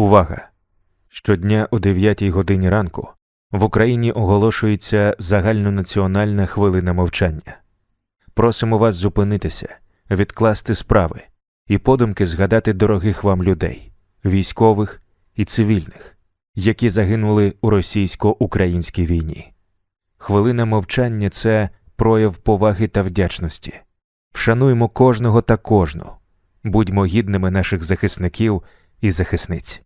Увага! Щодня о 9 годині ранку в Україні оголошується загальнонаціональна хвилина мовчання. Просимо вас зупинитися, відкласти справи і подумки згадати дорогих вам людей, військових і цивільних, які загинули у російсько-українській війні. Хвилина мовчання – це прояв поваги та вдячності. Вшануймо кожного та кожну. Будьмо гідними наших захисників і захисниць.